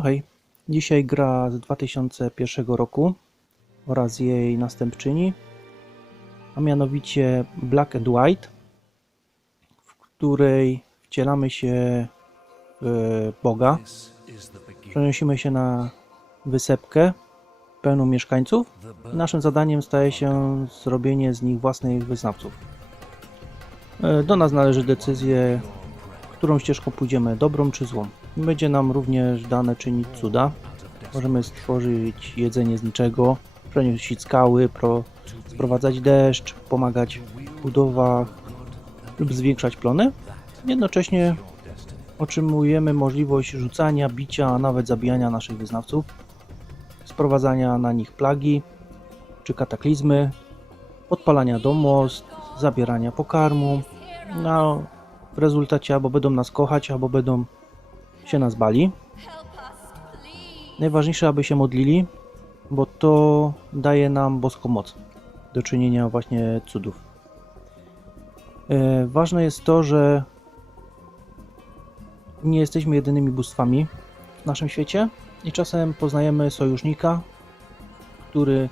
No hej, dzisiaj gra z 2001 roku oraz jej następczyni, a mianowicie Black and White, w której wcielamy się w Boga, przenosimy się na wysepkę pełną mieszkańców i naszym zadaniem staje się zrobienie z nich własnych wyznawców. Do nas należy decyzję, którą ścieżką pójdziemy, dobrą czy złą. Będzie nam również dane czynić cuda. Możemy stworzyć jedzenie z niczego, przenosić skały, sprowadzać deszcz, pomagać w budowach lub zwiększać plony. Jednocześnie otrzymujemy możliwość rzucania, bicia, a nawet zabijania naszych wyznawców, sprowadzania na nich plagi czy kataklizmy, podpalania domostw, zabierania pokarmu. No, w rezultacie albo będą nas kochać, albo będą się nas bali. Najważniejsze, aby się modlili, bo to daje nam boską moc do czynienia właśnie cudów. Ważne jest to, że nie jesteśmy jedynymi bóstwami w naszym świecie i czasem poznajemy sojusznika, który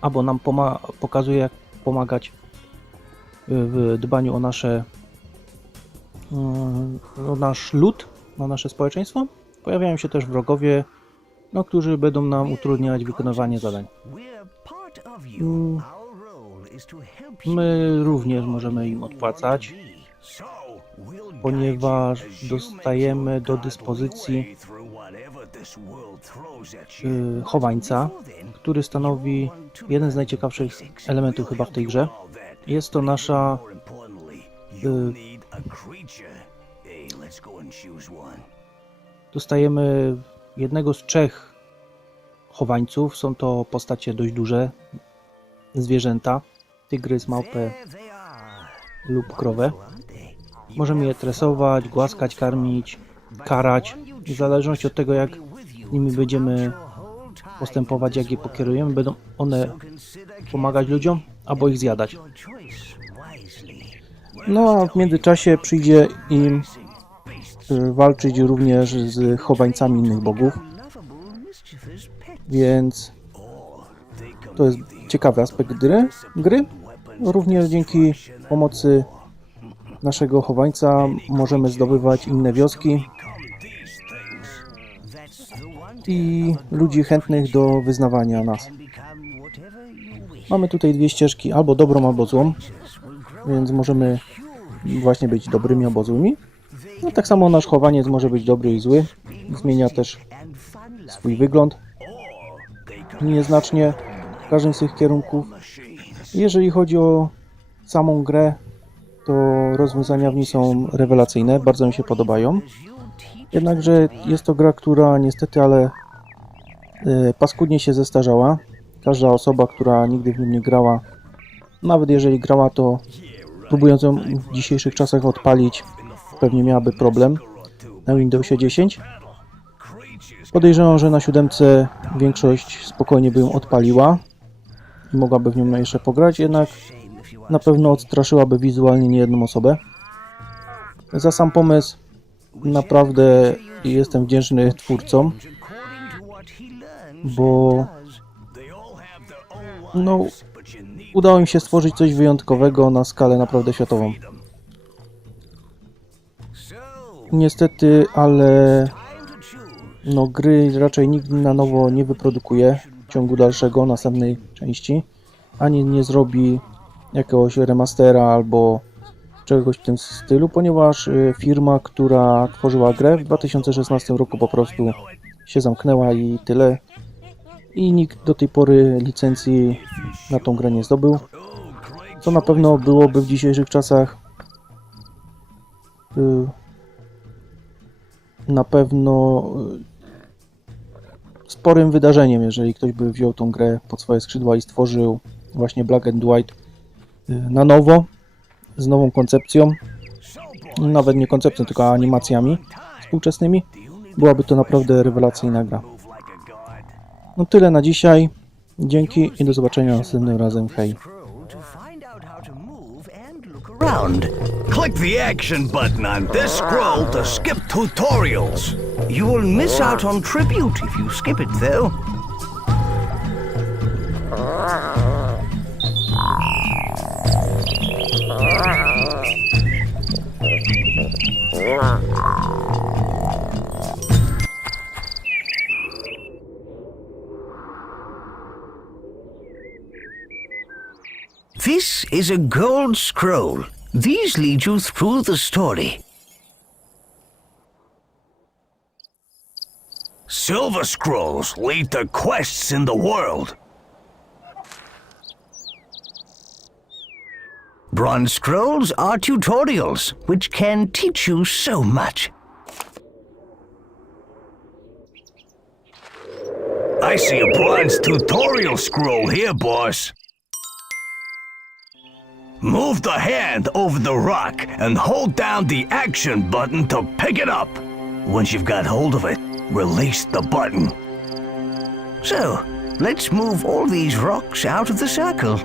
albo nam pokazuje, jak pomagać w dbaniu o nasz lud, o nasze społeczeństwo. Pojawiają się też wrogowie, którzy będą nam utrudniać wykonywanie zadań. My również możemy im odpłacać, ponieważ dostajemy do dyspozycji chowańca, który stanowi jeden z najciekawszych elementów chyba w tej grze. Jest to nasza dostajemy jednego z 3 chowańców. Są to postacie dość duże, zwierzęta, tygrys, małpę lub krowę. Możemy je tresować, głaskać, karmić, karać. W zależności od tego, jak nimi będziemy postępować, jak je pokierujemy, będą one pomagać ludziom albo ich zjadać. No a w międzyczasie przyjdzie im walczyć również z chowańcami innych bogów. Więc to jest ciekawy aspekt gry. Również dzięki pomocy naszego chowańca możemy zdobywać inne wioski i ludzi chętnych do wyznawania nas. Mamy tutaj 2 ścieżki, albo dobrą, albo złą, więc możemy właśnie być dobrymi albo złymi. No, tak samo nasz chowaniec może być dobry i zły. Zmienia też swój wygląd nieznacznie w każdym z tych kierunków. Jeżeli chodzi o samą grę, to rozwiązania w niej są rewelacyjne, bardzo mi się podobają. Jednakże jest to gra, która niestety, ale paskudnie się zestarzała. Każda osoba, która nigdy w nim nie grała, nawet jeżeli grała, to próbując ją w dzisiejszych czasach odpalić, pewnie miałaby problem na Windowsie 10. Podejrzewam, że na 7 większość spokojnie by ją odpaliła i mogłaby w nią jeszcze pograć, jednak na pewno odstraszyłaby wizualnie niejedną osobę. Za sam pomysł naprawdę jestem wdzięczny twórcom, bo udało im się stworzyć coś wyjątkowego na skalę naprawdę światową. Niestety, ale gry raczej nikt na nowo nie wyprodukuje w ciągu dalszego, następnej części, ani nie zrobi jakiegoś remastera albo czegoś w tym stylu, ponieważ firma, która tworzyła grę w 2016 roku po prostu się zamknęła i tyle. I nikt do tej pory licencji na tą grę nie zdobył, co na pewno byłoby w dzisiejszych czasach na pewno sporym wydarzeniem, jeżeli ktoś by wziął tą grę pod swoje skrzydła i stworzył właśnie Black and White na nowo, z nową koncepcją, nawet nie koncepcją, tylko animacjami współczesnymi. Byłaby to naprawdę rewelacyjna gra. No tyle na dzisiaj. Dzięki i do zobaczenia następnym razem. Hej! ground. Click the action button on this scroll to skip tutorials. You will miss out on tribute if you skip it, though. This is a gold scroll. These lead you through the story. Silver scrolls lead to quests in the world. Bronze scrolls are tutorials, which can teach you so much. I see a bronze tutorial scroll here, boss. Move the hand over the rock and hold down the action button to pick it up. Once you've got hold of it, release the button. So, let's move all these rocks out of the circle.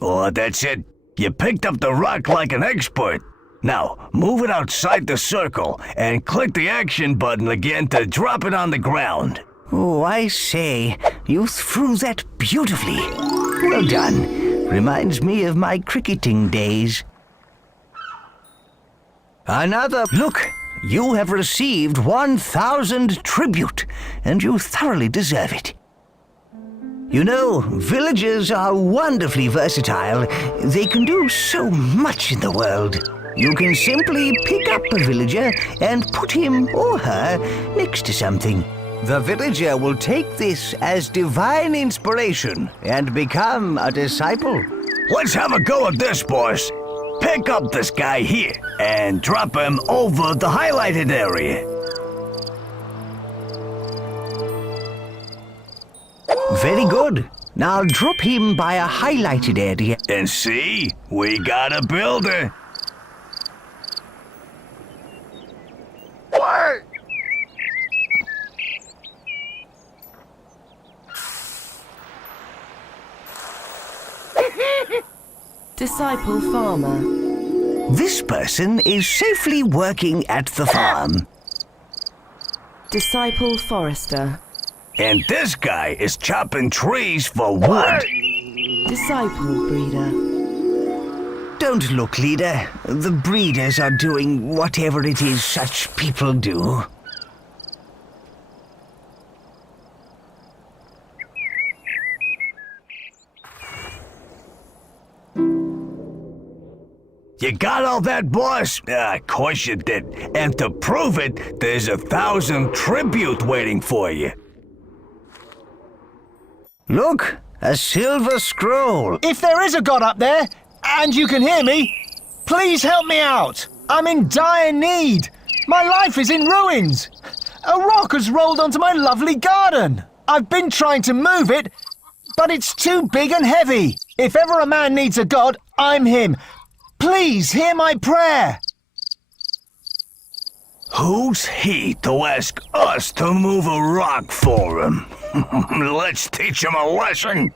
Oh, that's it. You picked up the rock like an expert. Now, move it outside the circle and click the action button again to drop it on the ground. Oh, I say, you threw that beautifully. Well done. Reminds me of my cricketing days. Another look. You have received 1,000 tribute, and you thoroughly deserve it. You know, villagers are wonderfully versatile. They can do so much in the world. You can simply pick up a villager and put him or her next to something. The villager will take this as divine inspiration and become a disciple. Let's have a go at this, boss. Pick up this guy here and drop him over the highlighted area. Very good. Now drop him by a highlighted area. And see, we got a builder. What? Disciple farmer. This person is safely working at the farm. Disciple forester. And this guy is chopping trees for wood. Disciple breeder. Don't look, leader. The breeders are doing whatever it is such people do. You got all that, boss? Of course you did. And to prove it, there's 1,000 tribute waiting for you. Look, a silver scroll. If there is a god up there, and you can hear me, please help me out. I'm in dire need. My life is in ruins. A rock has rolled onto my lovely garden. I've been trying to move it, but it's too big and heavy. If ever a man needs a god, I'm him. Please hear my prayer. Who's he to ask us to move a rock for him? Let's teach him a lesson.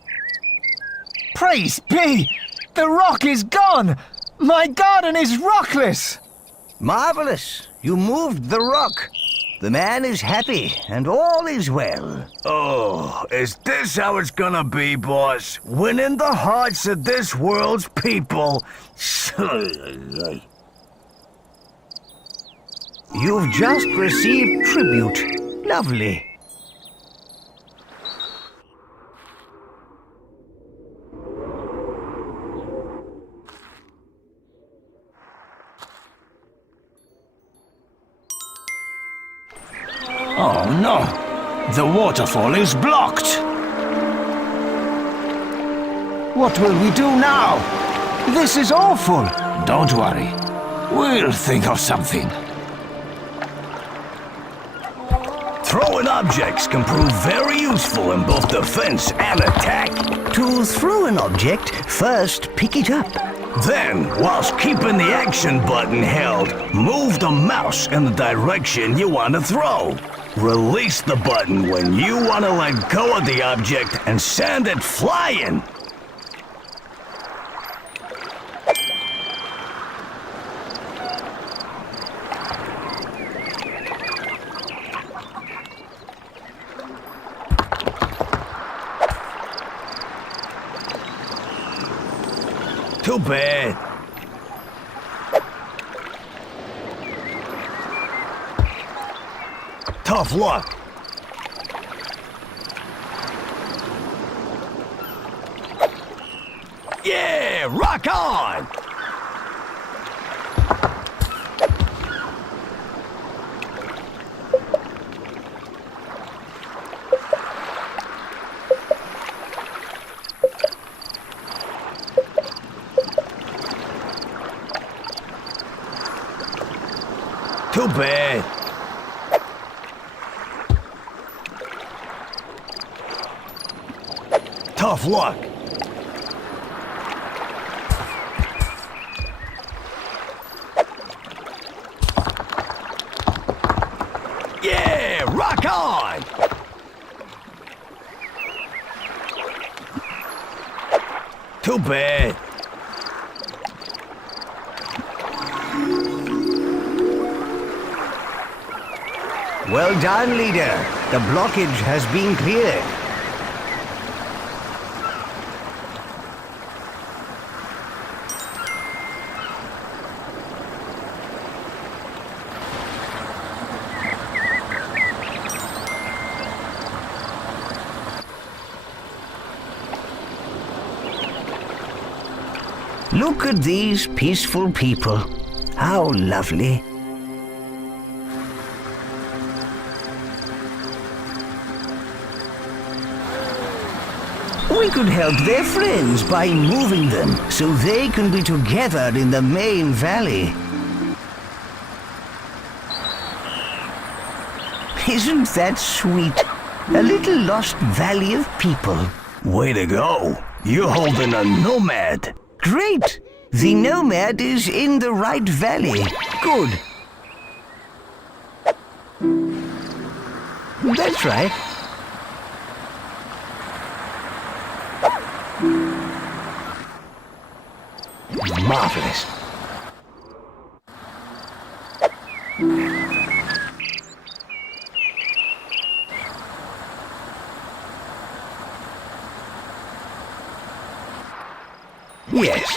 Praise be, the rock is gone. My garden is rockless. Marvelous. You moved the rock. The man is happy, and all is well. Oh, is this how it's gonna be, boss? Winning the hearts of this world's people. You've just received tribute. Lovely. Oh no! The waterfall is blocked! What will we do now? This is awful. Don't worry. We'll think of something. Throwing objects can prove very useful in both defense and attack. To throw an object, first pick it up. Then, whilst keeping the action button held, move the mouse in the direction you want to throw. Release the button when you want to let go of the object and send it flying. Too bad. Tough luck. Yeah, rock on! Too bad. Tough luck. Yeah, rock on! Too bad. Well done, leader. The blockage has been cleared. Look at these peaceful people. How lovely. We could help their friends by moving them so they can be together in the main valley. Isn't that sweet? A little lost valley of people. Way to go. You're holding a nomad. Great! The nomad is in the right valley. Good. That's right. Marvelous. Yes.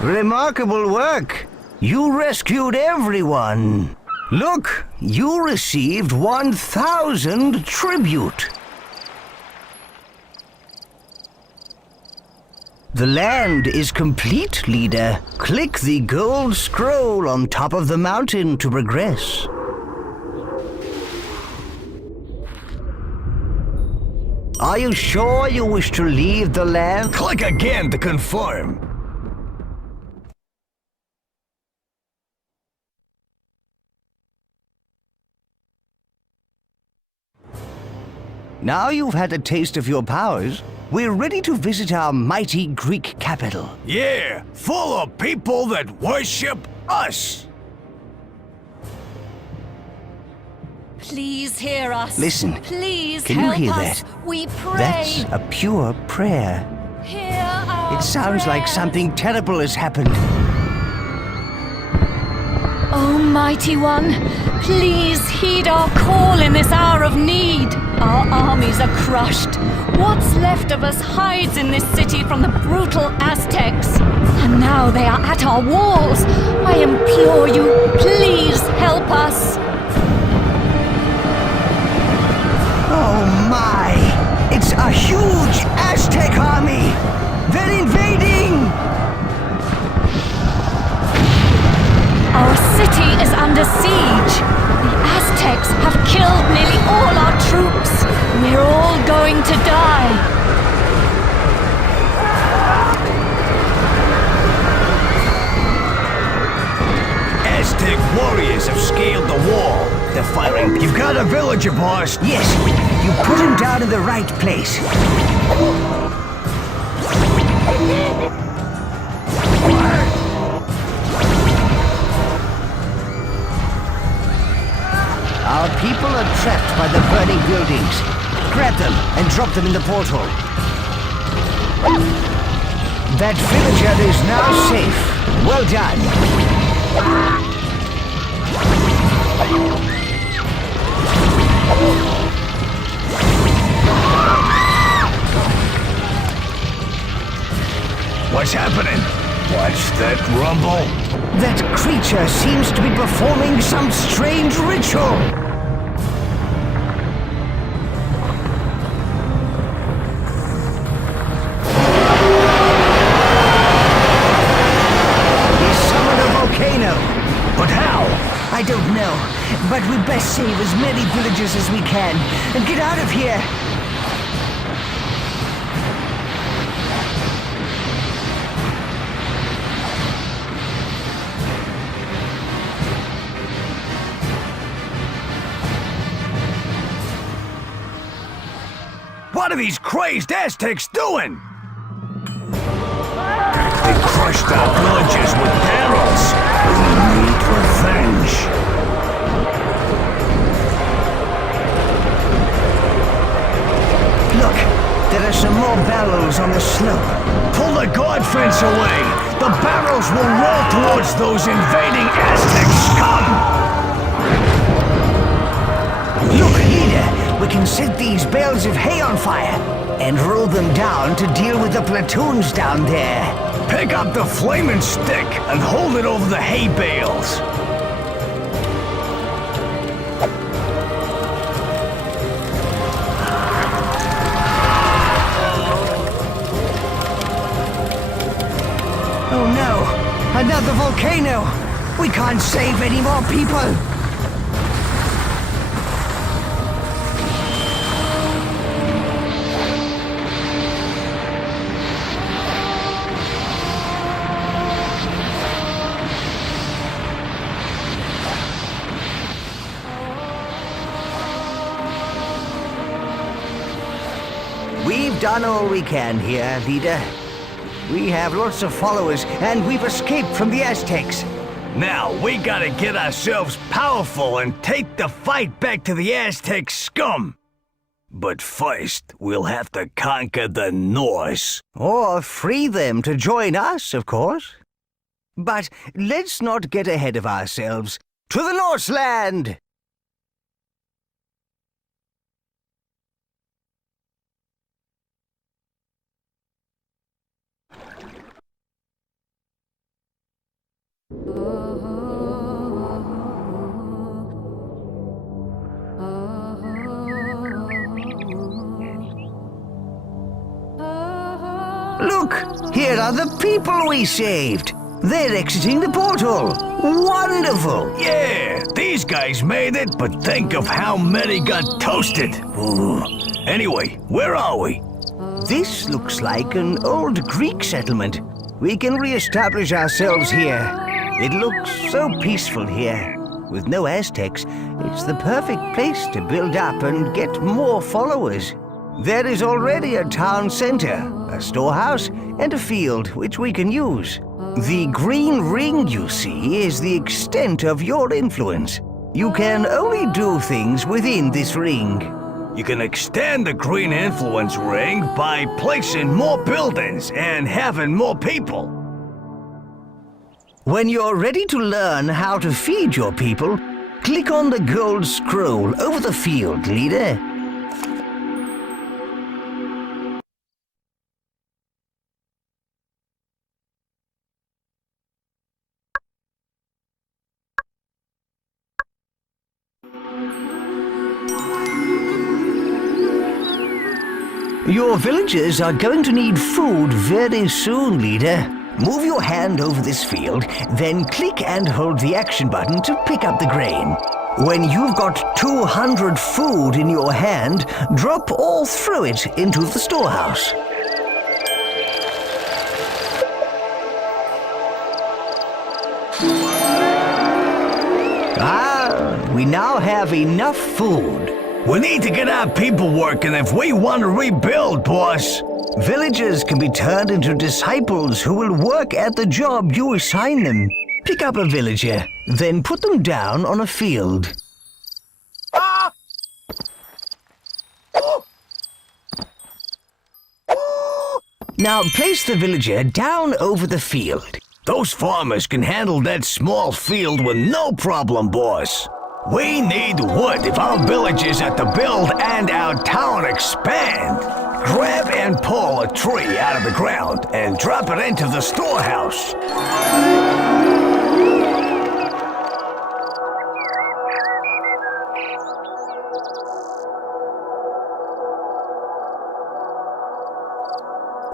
Remarkable work. You rescued everyone. Look, you received 1,000 tribute. The land is complete, leader. Click the gold scroll on top of the mountain to progress. Are you sure you wish to leave the land? Click again to confirm. Now you've had a taste of your powers, we're ready to visit our mighty Greek capital. Yeah, full of people that worship us. Please hear us. Listen, Please can you help hear us. that? We pray. That's a pure prayer. Hear our It sounds like prayers. something terrible has happened. Almighty One, please heed our call in this hour of need. Our armies are crushed. What's left of us hides in this city from the brutal Aztecs. And now they are at our walls. I implore you, please help us. Oh my! It's a huge Aztec army! They're invading! Our city is under siege. The Aztecs have killed nearly all our troops. We're all going to die. Aztec warriors have scaled the wall. They're firing. You've got a villager, boss. Yes, you put him down in the right place. Our people are trapped by the burning buildings. Grab them and drop them in the portal. That villager is now safe. Well done. What's happening? What's that rumble? That creature seems to be performing some strange ritual. He summoned a volcano. But how? I don't know, but we best save as many villagers as we can and get out of here. What are these crazed Aztecs doing? They crushed our villages with barrels. We need revenge. Look, there are some more barrels on the slope. Pull the guard fence away. The barrels will roll towards those invading Aztec scum. Look, leader, we can set these bales of hay on fire and roll them down to deal with the platoons down there. Pick up the flaming stick and hold it over the hay bales. Oh no, another volcano. We can't save any more people. We've done all we can here, leader. We have lots of followers, and we've escaped from the Aztecs. Now, we gotta get ourselves powerful and take the fight back to the Aztec scum. But first, we'll have to conquer the Norse. Or free them to join us, of course. But let's not get ahead of ourselves. To the Norseland! Look! Here are the people we saved! They're exiting the portal! Wonderful! Yeah, these guys made it, but think of how many got toasted. Ooh. Anyway, where are we? This looks like an old Greek settlement. We can re-establish ourselves here. It looks so peaceful here. With no Aztecs, it's the perfect place to build up and get more followers. There is already a town center, a storehouse, and a field which we can use. The green ring you see is the extent of your influence. You can only do things within this ring. You can extend the green influence ring by placing more buildings and having more people. When you're ready to learn how to feed your people, click on the gold scroll over the field, leader. Your villagers are going to need food very soon, leader. Move your hand over this field, then click and hold the action button to pick up the grain. When you've got 200 food in your hand, drop all through it into the storehouse. We now have enough food. We need to get our people working if we want to rebuild, boss. Villagers can be turned into disciples who will work at the job you assign them. Pick up a villager, then put them down on a field. Now place the villager down over the field. Those farmers can handle that small field with no problem, boss. We need wood if our village is to build and our town expand. grab and pull a tree out of the ground and drop it into the storehouse.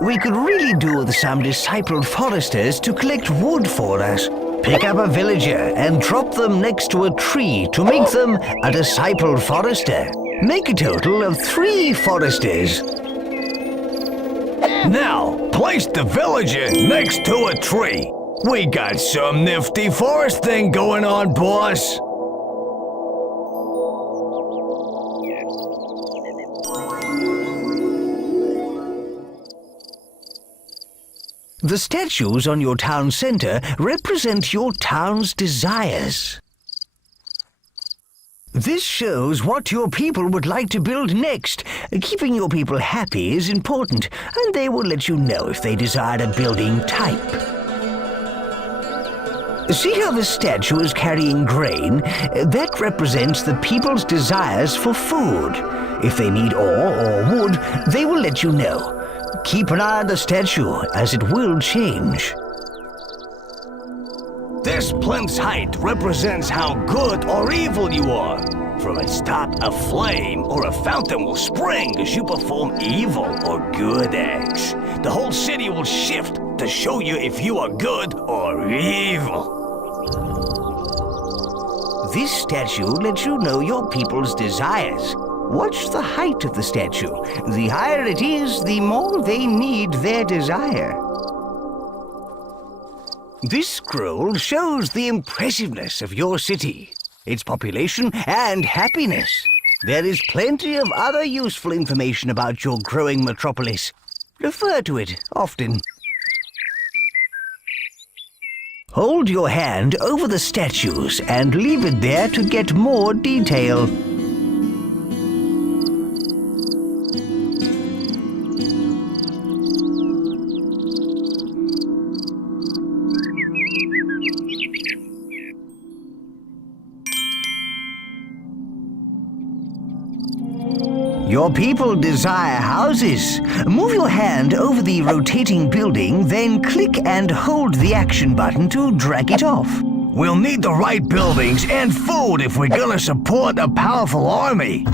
We could really do with some discipled foresters to collect wood for us. Pick up a villager and drop them next to a tree to make them a discipled forester. Make a total of 3 foresters. Now, place the villager next to a tree. We got some nifty forest thing going on, boss. The statues on your town center represent your town's desires. This shows what your people would like to build next. Keeping your people happy is important, and they will let you know if they desire a building type. See how the statue is carrying grain? That represents the people's desires for food. If they need ore or wood, they will let you know. Keep an eye on the statue, as it will change. This plinth's height represents how good or evil you are. From its top, a flame or a fountain will spring as you perform evil or good acts. The whole city will shift to show you if you are good or evil. This statue lets you know your people's desires. Watch the height of the statue. The higher it is, the more they need their desire. This scroll shows the impressiveness of your city, its population and happiness. There is plenty of other useful information about your growing metropolis. Refer to it often. Hold your hand over the statues and leave it there to get more detail. Your people desire houses. Move your hand over the rotating building, then click and hold the action button to drag it off. We'll need the right buildings and food if we're gonna support a powerful army.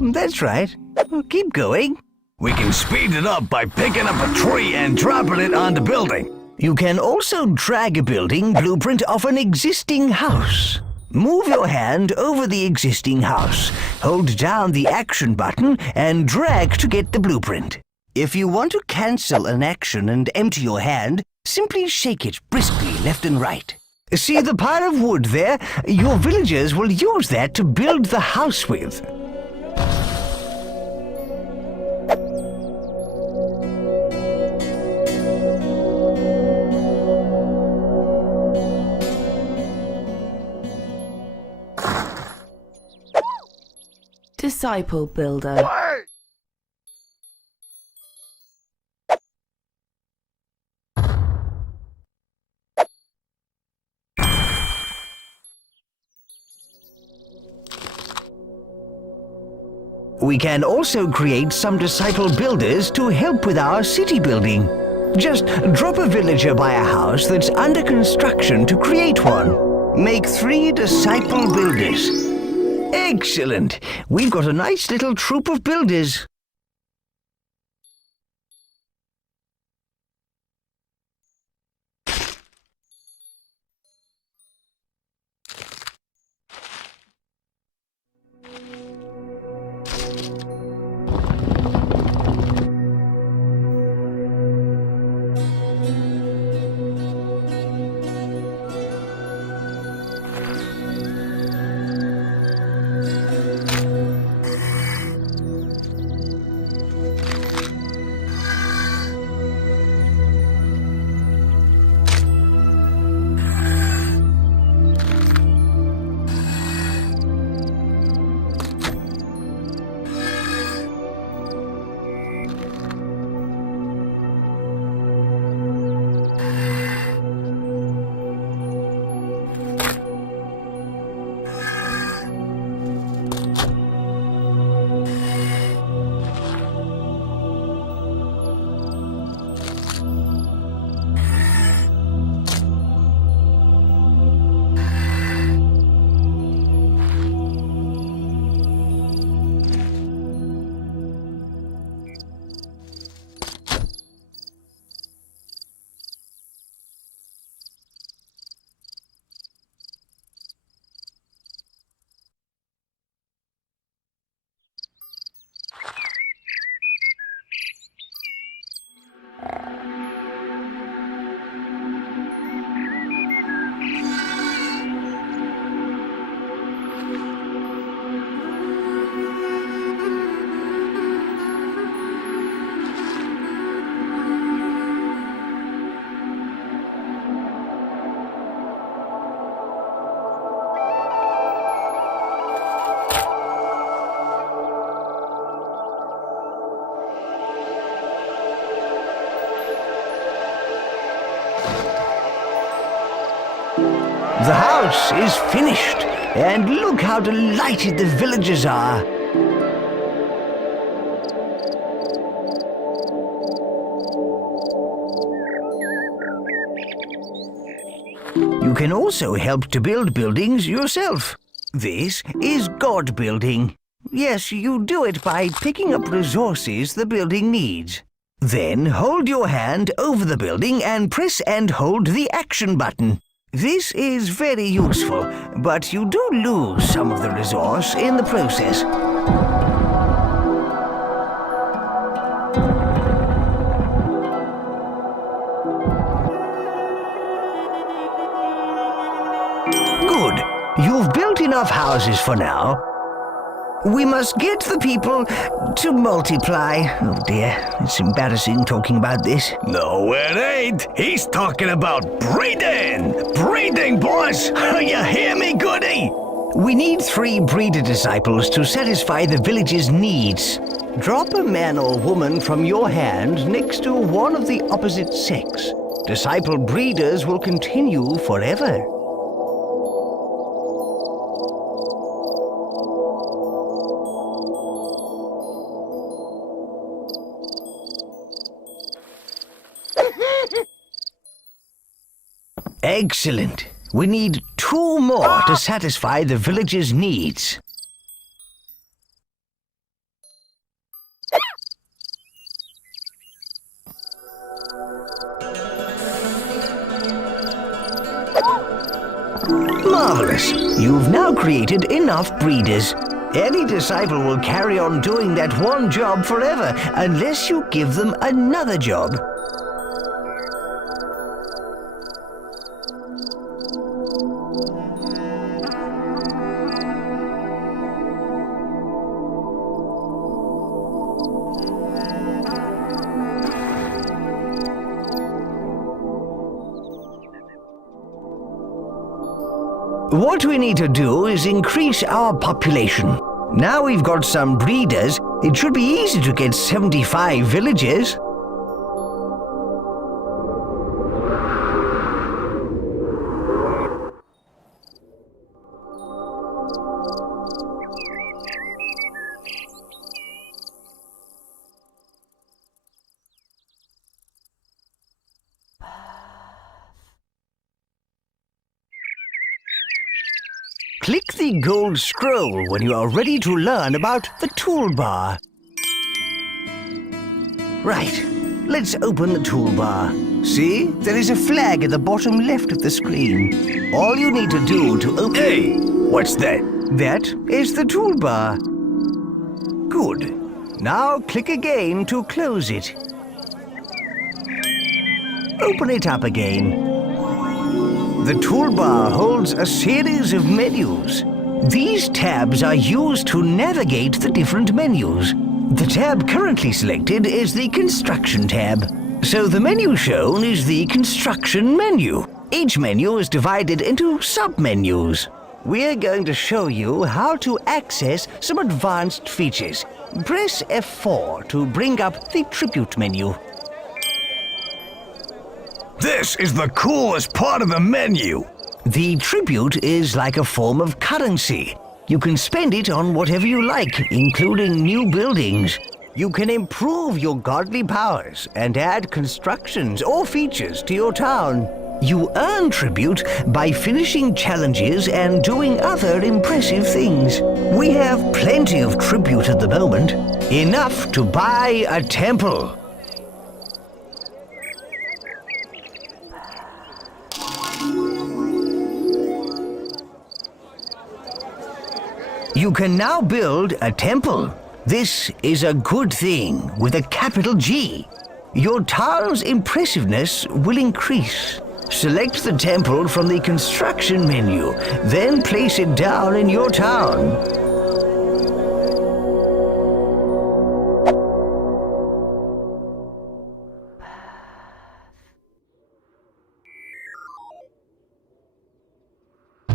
That's right. Keep going. We can speed it up by picking up a tree and dropping it on the building. You can also drag a building blueprint off an existing house. Move your hand over the existing house. Hold down the action button and drag to get the blueprint. If you want to cancel an action and empty your hand, simply shake it briskly left and right. See the pile of wood there? Your villagers will use that to build the house with. Disciple builder. We can also create some disciple builders to help with our city building. Just drop a villager by a house that's under construction to create one. Make 3 disciple builders. Excellent! We've got a nice little troop of builders. This is finished, and look how delighted the villagers are. You can also help to build buildings yourself. This is God building. Yes, you do it by picking up resources the building needs. Then hold your hand over the building and press and hold the action button. This is very useful, but you do lose some of the resource in the process. Good. You've built enough houses for now. We must get the people to multiply. Oh dear, it's embarrassing talking about this. No, it ain't. He's talking about breeding. Breeding, boss. You hear me, Goody? We need 3 breeder disciples to satisfy the village's needs. Drop a man or woman from your hand next to one of the opposite sex. Disciple breeders will continue forever. Excellent. We need 2 more to satisfy the village's needs. Marvelous. You've now created enough breeders. Any disciple will carry on doing that one job forever unless you give them another job. What we need to do is increase our population. Now we've got some breeders, it should be easy to get 75 villages. Click the gold scroll when you are ready to learn about the toolbar. Right, let's open the toolbar. See, there is a flag at the bottom left of the screen. All you need to do to open... Hey, what's that? That is the toolbar. Good. Now click again to close it. Open it up again. The toolbar holds a series of menus. These tabs are used to navigate the different menus. The tab currently selected is the Construction tab. So the menu shown is the Construction menu. Each menu is divided into sub-menus. We're going to show you how to access some advanced features. Press F4 to bring up the Tribute menu. This is the coolest part of the menu. The tribute is like a form of currency. You can spend it on whatever you like, including new buildings. You can improve your godly powers and add constructions or features to your town. You earn tribute by finishing challenges and doing other impressive things. We have plenty of tribute at the moment, enough to buy a temple. You can now build a temple. This is a good thing with a capital G. Your town's impressiveness will increase. Select the temple from the Construction menu, then place it down in your town.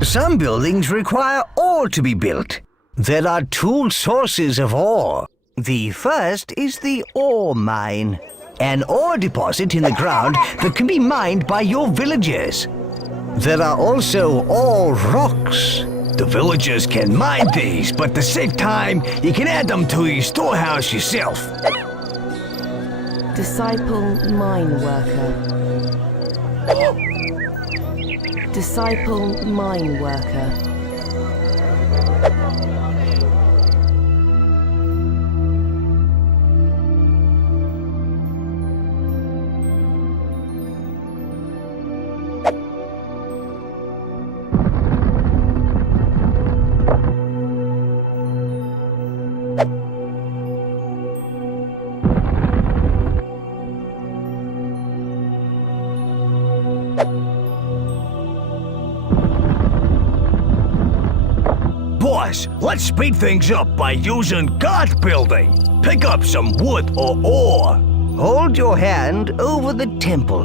Some buildings require ore to be built. There are 2 sources of ore. The first is the ore mine, an ore deposit in the ground that can be mined by your villagers. There are also all rocks. The villagers can mine these, but to save time, you can add them to your storehouse yourself. Disciple mine worker. Disciple mine worker. Boss, let's speed things up by using cart building. Pick up some wood or ore. Hold your hand over the temple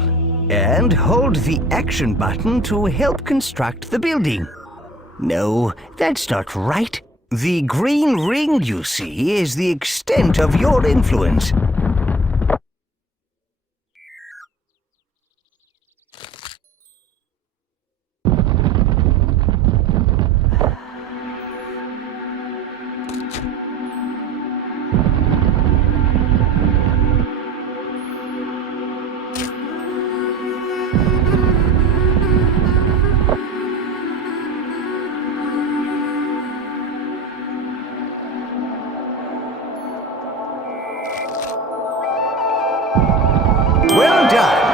and hold the action button to help construct the building. No, that's not right. The green ring you see is the extent of your influence. Well done.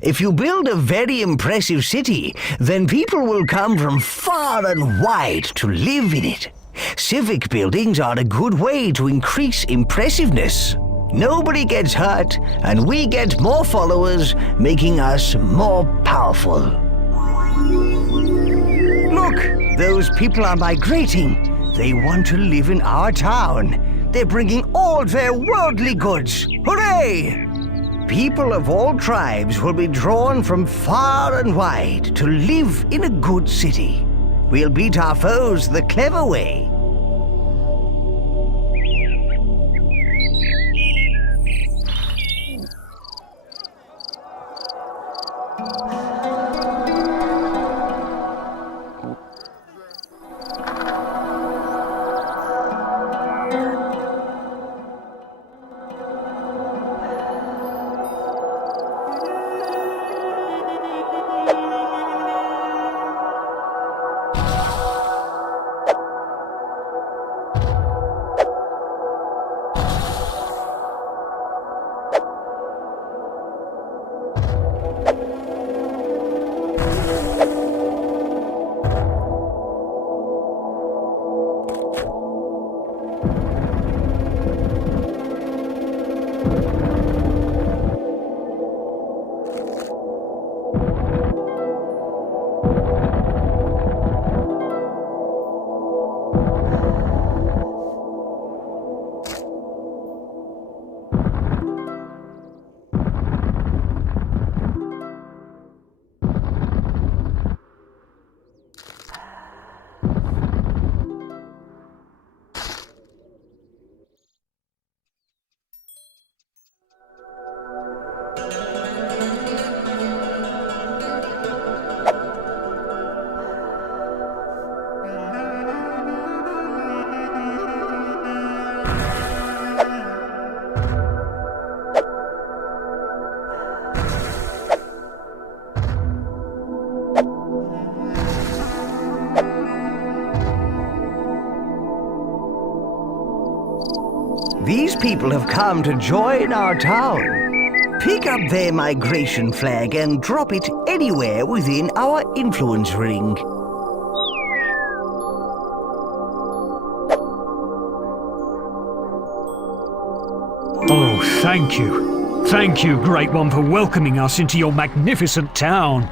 If you build a very impressive city, then people will come from far and wide to live in it. Civic buildings are a good way to increase impressiveness. Nobody gets hurt, and we get more followers, making us more powerful. Look, those people are migrating. They want to live in our town. They're bringing all their worldly goods. Hooray! People of all tribes will be drawn from far and wide to live in a good city. We'll beat our foes the clever way. These people have come to join our town. Pick up their migration flag and drop it anywhere within our influence ring. Oh, thank you. Thank you, Great One, for welcoming us into your magnificent town.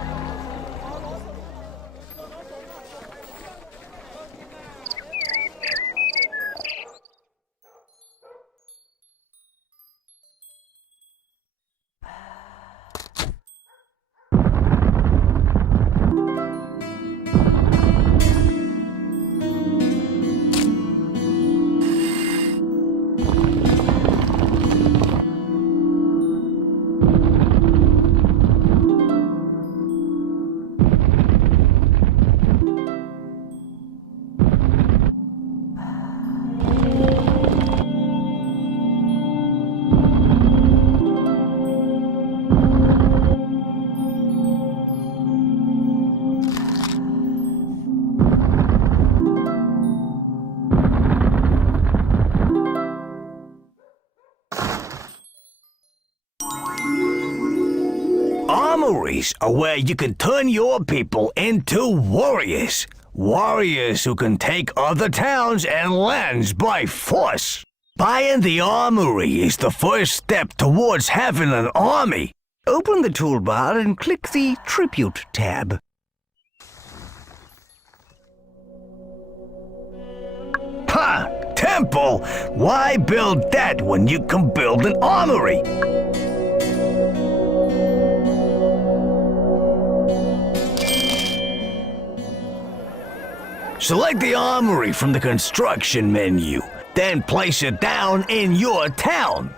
armies are where you can turn your people into warriors. Warriors who can take other towns and lands by force. Buying the armory is the first step towards having an army. Open the toolbar and click the Tribute tab. Ha! Temple! Why build that when you can build an armory? Select the armory from the construction menu, then place it down in your town.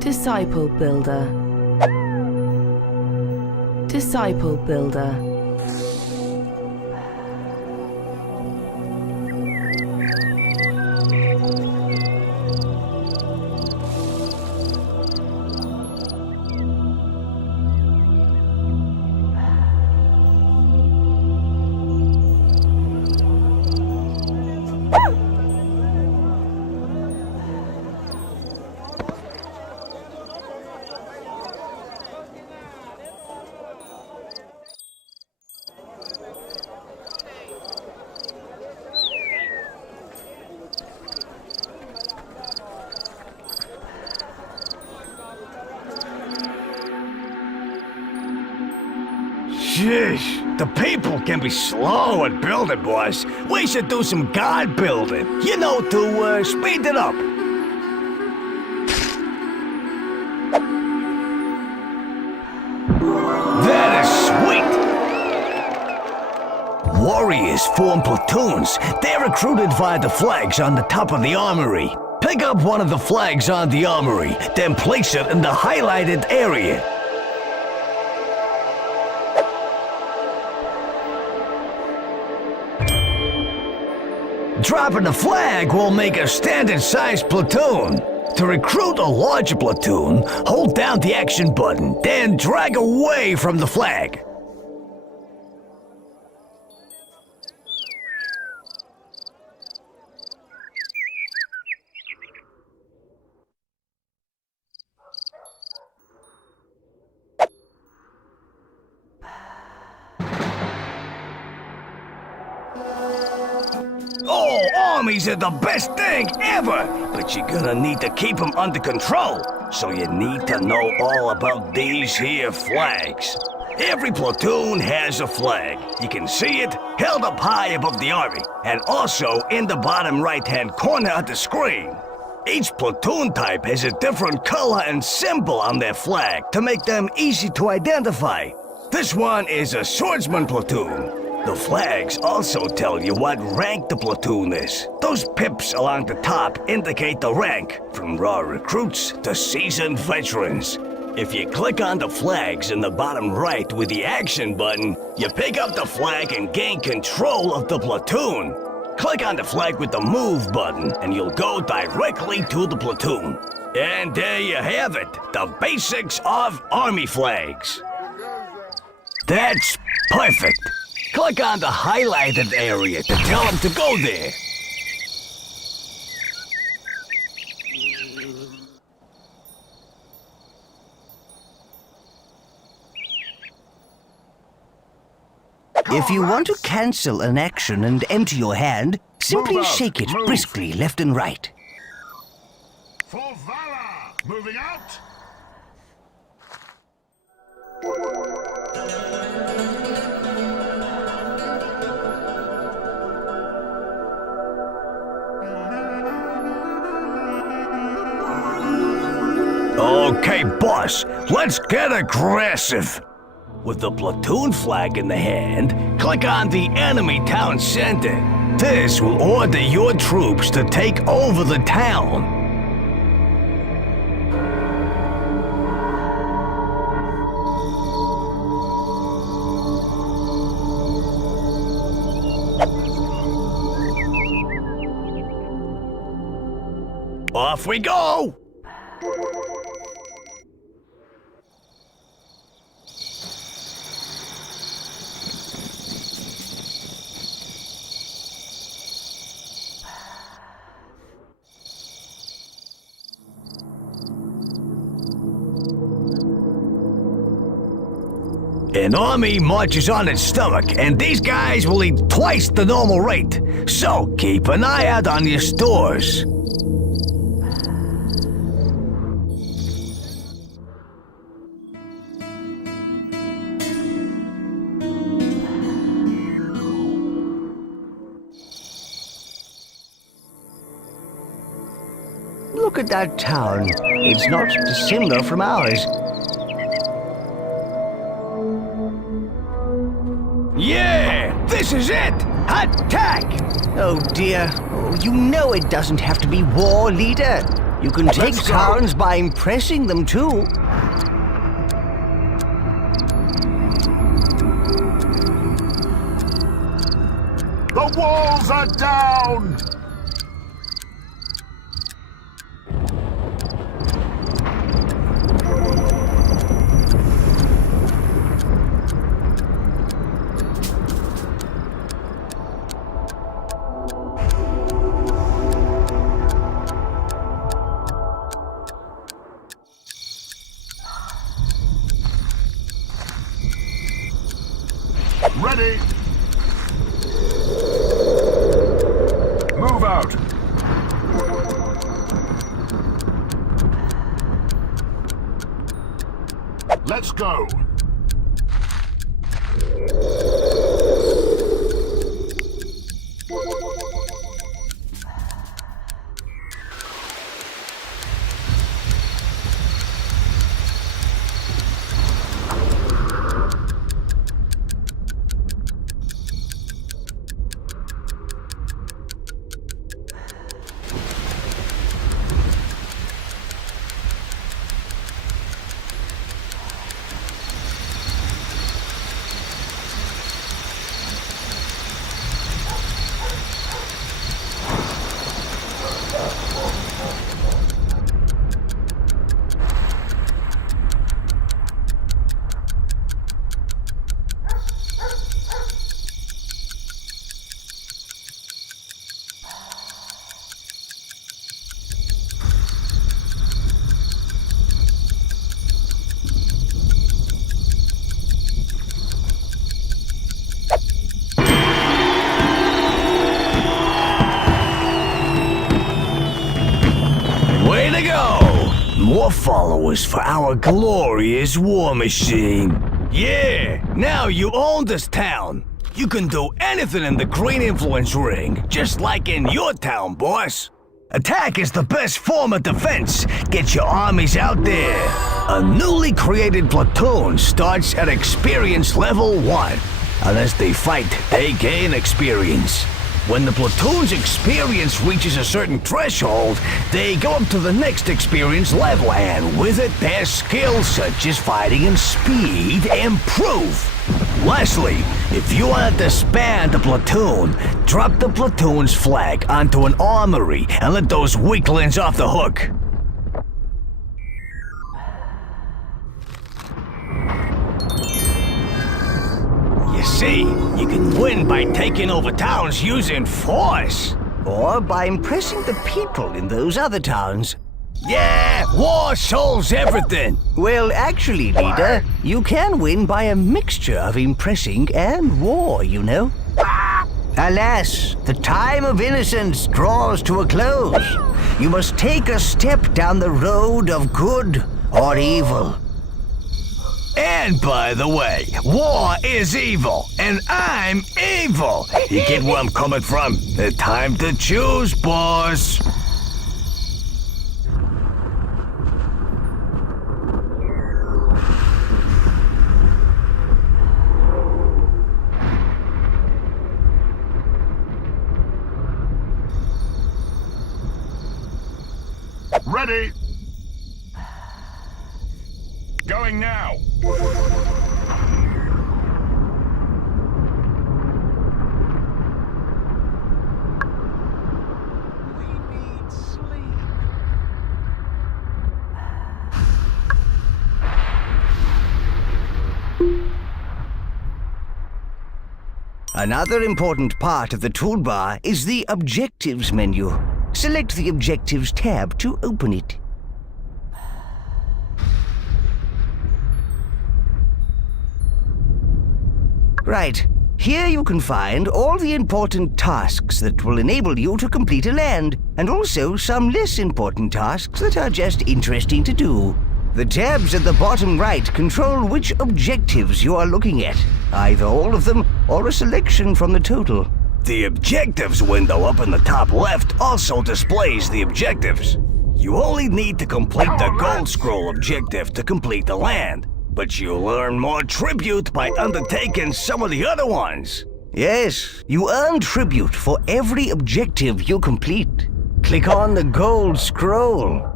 Disciple Builder. Disciple Builder. Sheesh, the people can be slow at building, boss. We should do some guard building, you know, to speed it up. That is sweet! Warriors form platoons. They're recruited via the flags on the top of the armory. Pick up one of the flags on the armory, then place it in the highlighted area. Dropping the flag will make a standard-sized platoon. To recruit a larger platoon, hold down the action button, then drag away from the flag. Oh, armies are the best thing ever! But you're gonna need to keep them under control. So you need to know all about these here flags. Every platoon has a flag. You can see it held up high above the army, and also in the bottom right-hand corner of the screen. Each platoon type has a different color and symbol on their flag to make them easy to identify. This one is a swordsman platoon. The flags also tell you what rank the platoon is. Those pips along the top indicate the rank, from raw recruits to seasoned veterans. If you click on the flags in the bottom right with the action button, you pick up the flag and gain control of the platoon. Click on the flag with the move button and you'll go directly to the platoon. And there you have it, the basics of army flags. That's perfect. Click on the highlighted area to tell them to go there. If you want to cancel an action and empty your hand, simply Move out. shake it Move. briskly left and right. For valor! Moving out! Okay, boss, let's get aggressive. With the platoon flag in the hand, click on the enemy town center. This will order your troops to take over the town. Off we go! An army marches on its stomach, and these guys will eat twice the normal rate. So keep an eye out on your stores. Look at that town. It's not dissimilar from ours. Yeah, this is it! Attack! Oh dear. Oh, you know it doesn't have to be war, leader. You can take Let's go. towns by impressing them too. The walls are down! Ready! Move out! Let's go! Way to go! More followers for our glorious war machine. Yeah, now you own this town. You can do anything in the Green Influence Ring, just like in your town, boss. Attack is the best form of defense. Get your armies out there. A newly created platoon starts at experience level 1. And as they fight, they gain experience. When the platoon's experience reaches a certain threshold, they go up to the next experience level, and with it, their skills such as fighting and speed improve. Lastly, if you want to disband a platoon, drop the platoon's flag onto an armory and let those weaklings off the hook. See, you can win by taking over towns using force. Or by impressing the people in those other towns. Yeah, war solves everything. Well, actually, leader, you can win by a mixture of impressing and war, you know. Alas, the time of innocence draws to a close. You must take a step down the road of good or evil. And by the way, war is evil, and I'm evil. You get where I'm coming from? Time to choose, boss. Ready! Going now! Another important part of the toolbar is the Objectives menu. Select the Objectives tab to open it. Right. Here you can find all the important tasks that will enable you to complete a land, and also some less important tasks that are just interesting to do. The tabs at the bottom right control which objectives you are looking at, either all of them or a selection from the total. The objectives window up in the top left also displays the objectives. You only need to complete the gold scroll objective to complete the land, but you'll earn more tribute by undertaking some of the other ones. Yes, you earn tribute for every objective you complete. Click on the gold scroll.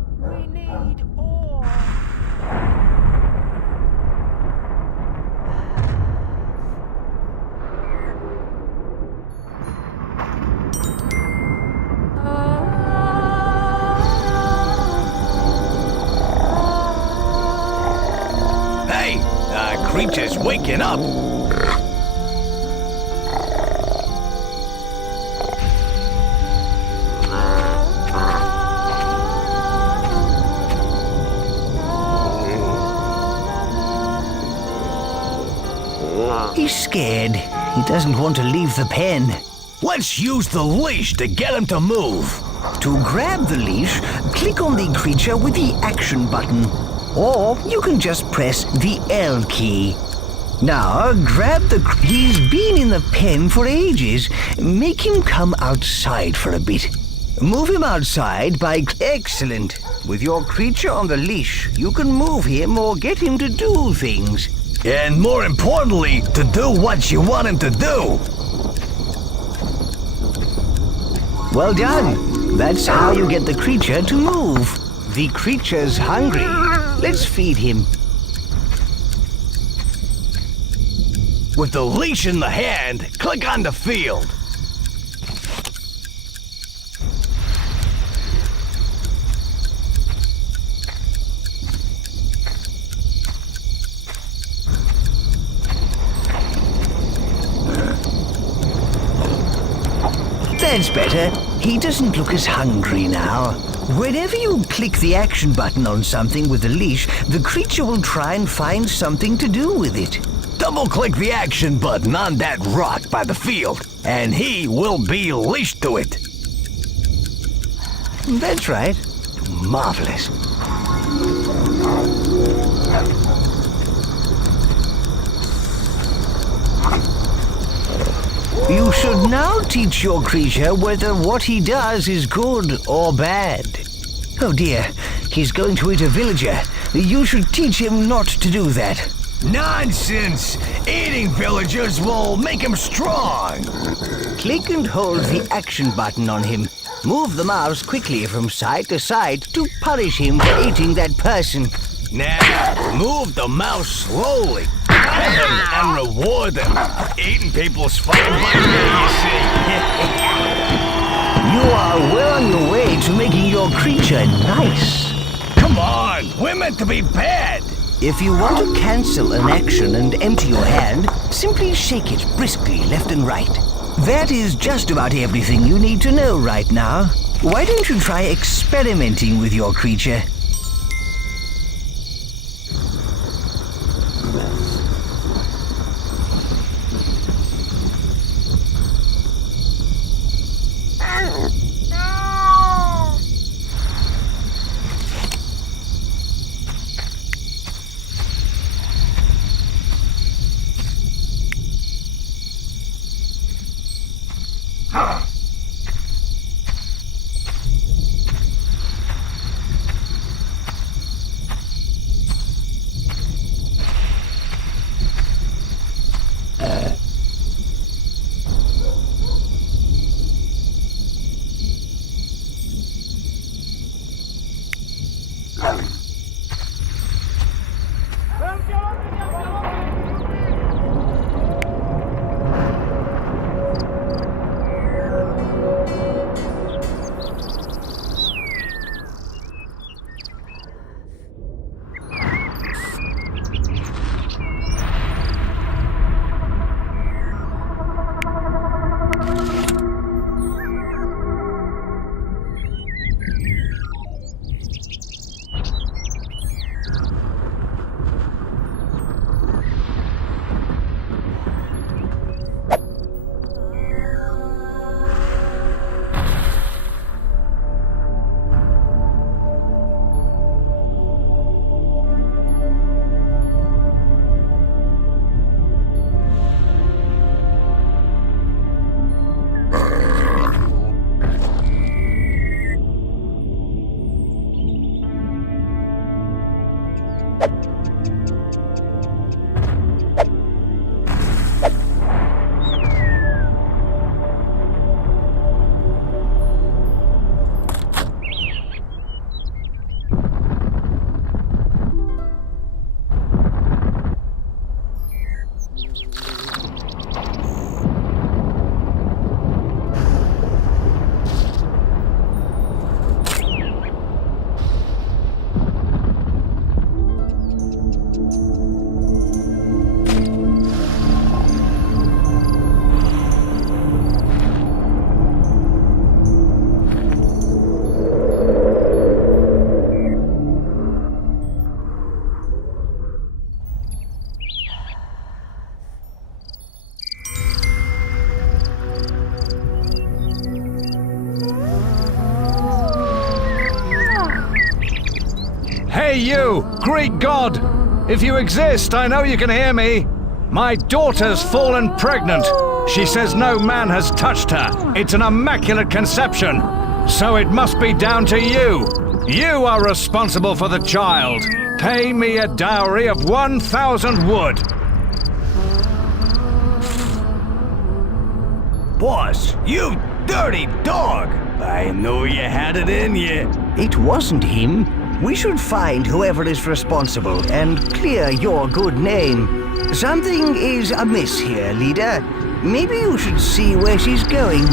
Creature's waking up. He's scared. He doesn't want to leave the pen. Let's use the leash to get him to move. To grab the leash, click on the creature with the action button. Or you can just press the L key. Now, grab the... He's been in the pen for ages. Make him come outside for a bit. Move him outside by... Excellent. With your creature on the leash, you can move him or get him to do things. And more importantly, to do what you want him to do. Well done. That's how you get the creature to move. The creature's hungry. Let's feed him. With the leash in the hand, click on the field. That's better. He doesn't look as hungry now. Whenever you click the action button on something with the leash, the creature will try and find something to do with it. Double-click the action button on that rock by the field, and he will be leashed to it. That's right. Marvelous. You should now teach your creature whether what he does is good or bad. Oh dear, he's going to eat a villager. You should teach him not to do that. Nonsense! Eating villagers will make him strong! Click and hold the action button on him. Move the mouse quickly from side to side to punish him for eating that person. Now, move the mouse slowly. Pet him and reward them. Eating people's fun by me, you see. You are well on your way to making your creature nice. Come on, we're meant to be bad. If you want to cancel an action and empty your hand, simply shake it briskly left and right. That is just about everything you need to know right now. Why don't you try experimenting with your creature? Hey you, Greek god! If you exist, I know you can hear me. My daughter's fallen pregnant. She says no man has touched her. It's an immaculate conception. So it must be down to you. You are responsible for the child. Pay me a dowry of 1,000 wood. Boss, you dirty dog! I knew you had it in you. It wasn't him. We should find whoever is responsible and clear your good name. Something is amiss here, leader. Maybe you should see where she's going.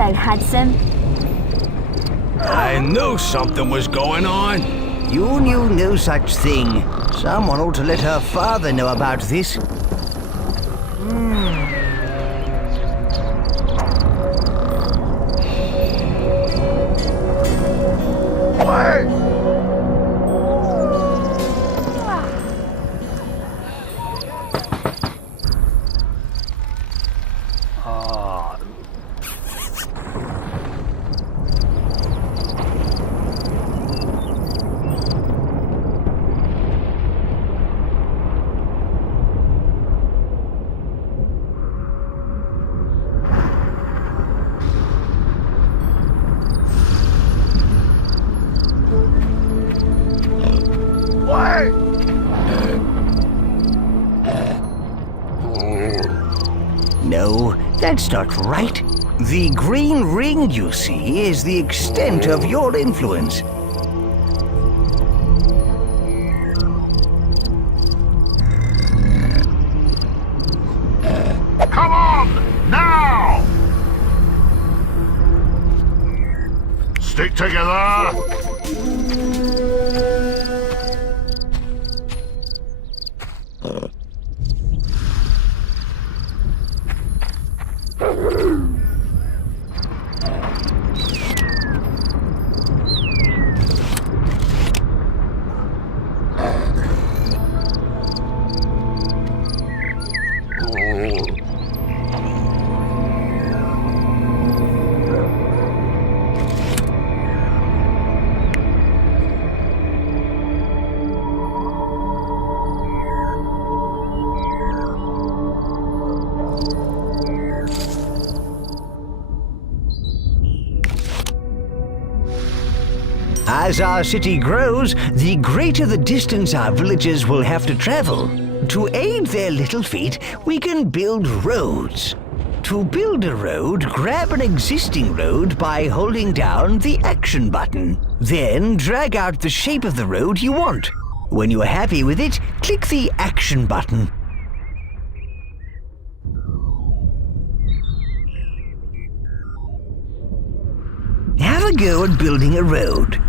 Hello, handsome. I knew something was going on. You knew no such thing. Someone ought to let her father know about this. No, that's not right. The green ring, you see, is the extent of your influence. Come on, now! Stick together! As our city grows, the greater the distance our villagers will have to travel. To aid their little feet, we can build roads. To build a road, grab an existing road by holding down the action button. Then drag out the shape of the road you want. When you are happy with it, click the action button. Have a go at building a road.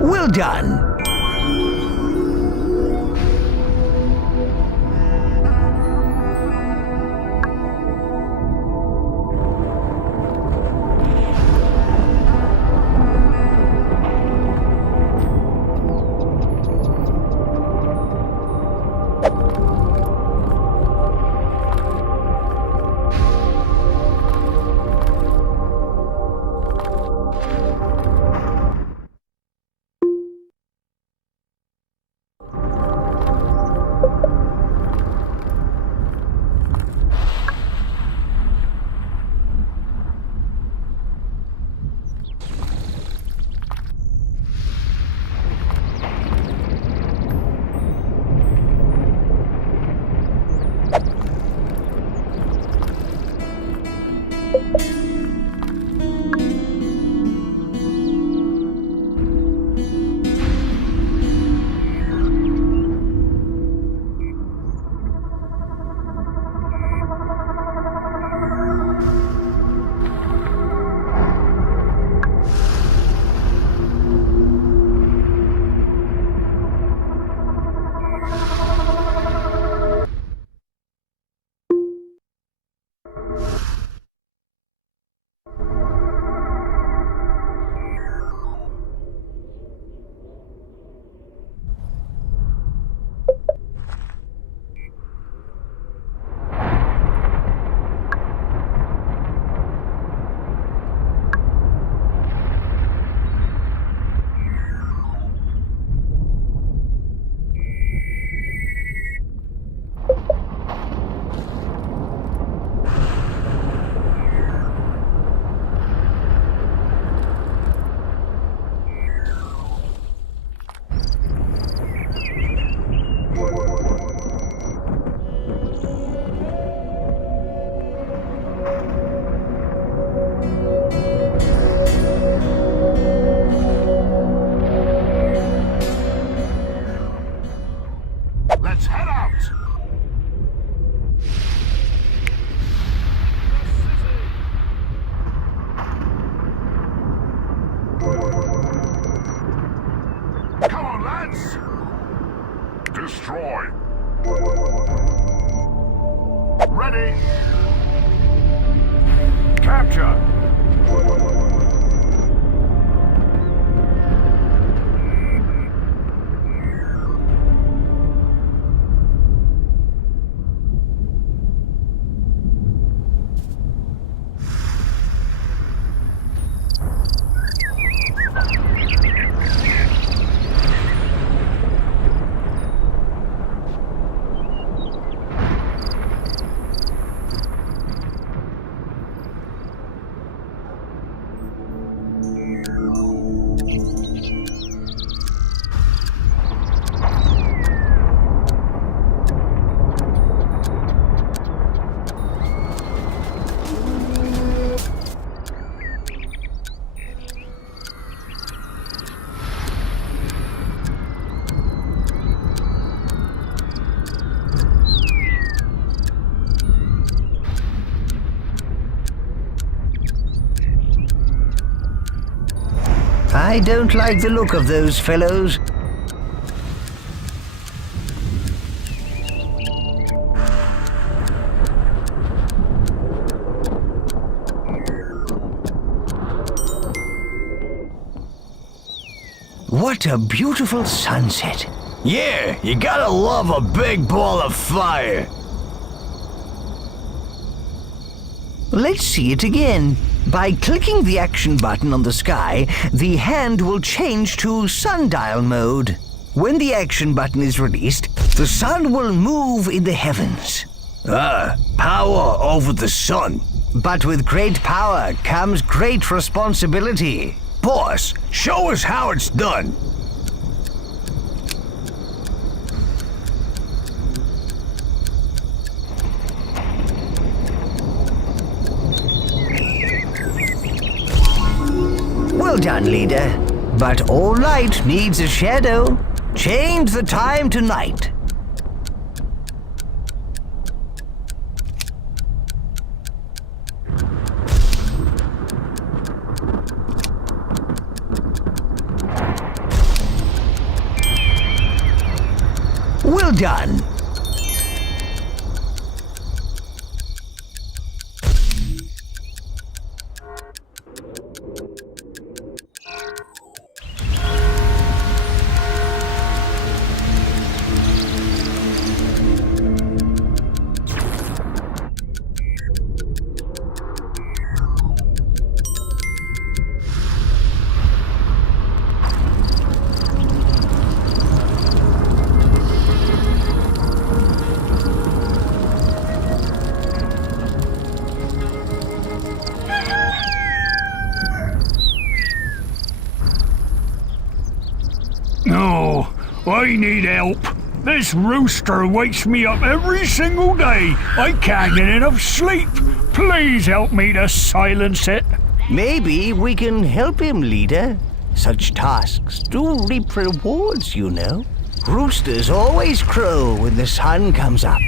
Well done. I don't like the look of those fellows. What a beautiful sunset. Yeah, you gotta love a big ball of fire. Let's see it again. By clicking the action button on the sky, the hand will change to sundial mode. When the action button is released, the sun will move in the heavens. Power over the sun. But with great power comes great responsibility. Boss, show us how it's done. Well done, leader. But all light needs a shadow. Change the time to night. Well done. No, I need help. This rooster wakes me up every single day. I can't get enough sleep. Please help me to silence it. Maybe we can help him, leader. Such tasks do reap rewards, you know. Roosters always crow when the sun comes up.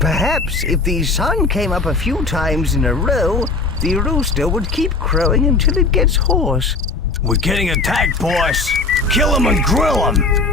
Perhaps if the sun came up a few times in a row, the rooster would keep crowing until it gets hoarse. We're getting attacked, boss. Kill him and grill him.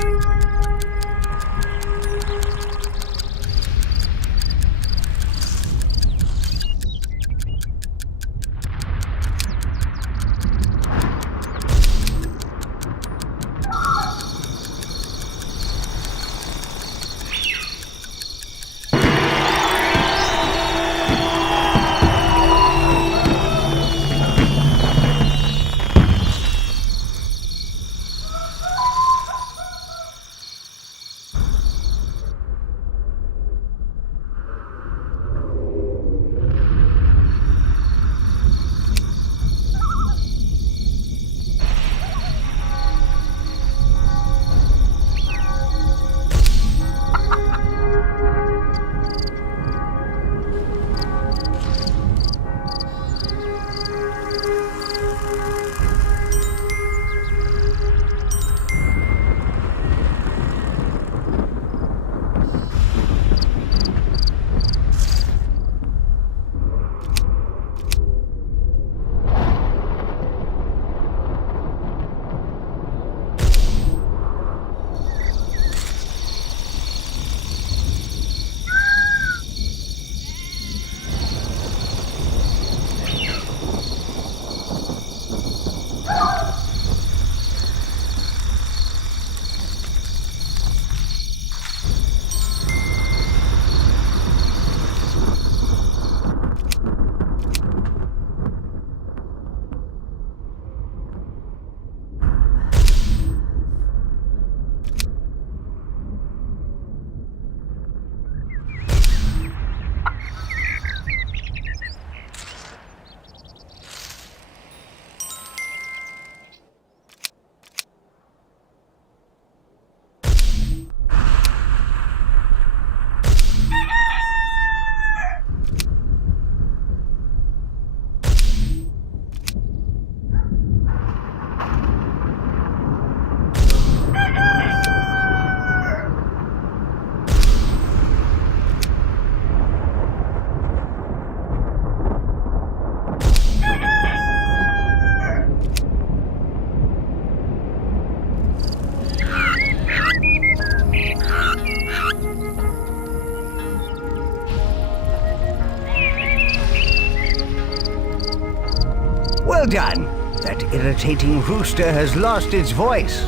Well done. That irritating rooster has lost its voice.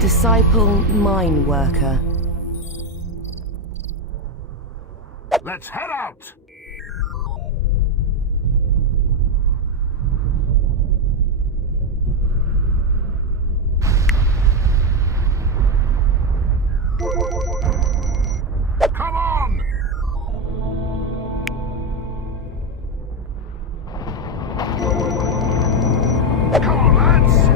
Disciple mine worker. Let's head out! Come on! Come on, lads!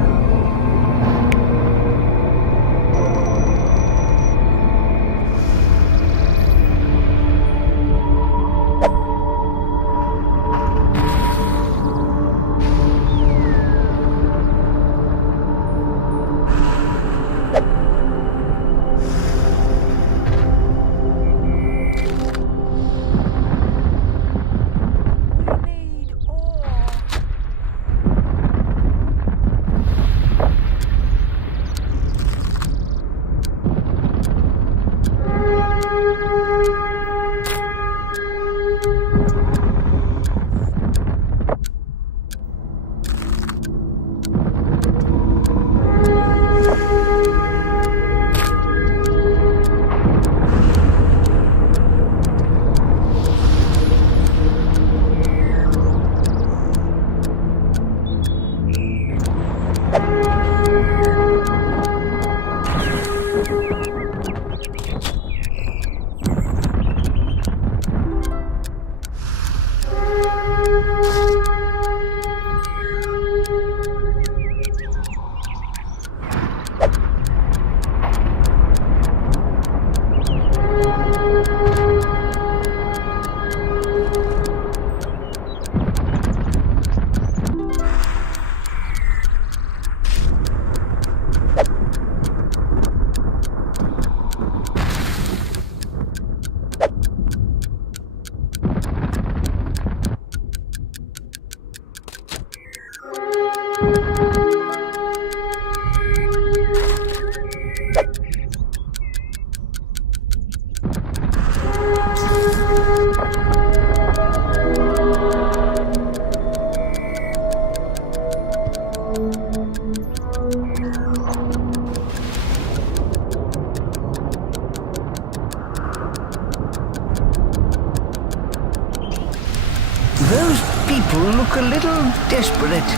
Those people look a little desperate.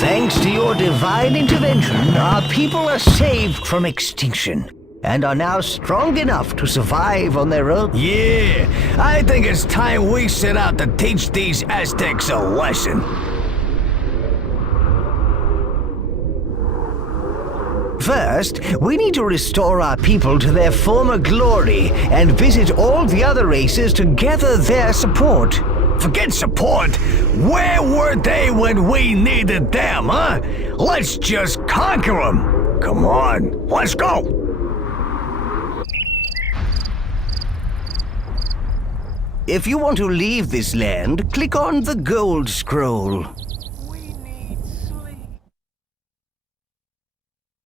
Thanks to your divine intervention, our people are saved from extinction. and are now strong enough to survive on their own. Yeah, I think it's time we set out to teach these Aztecs a lesson. First, we need to restore our people to their former glory and visit all the other races to gather their support. Forget support. Where were they when we needed them, huh? Let's just conquer them. Come on, let's go. If you want to leave this land, click on the gold scroll.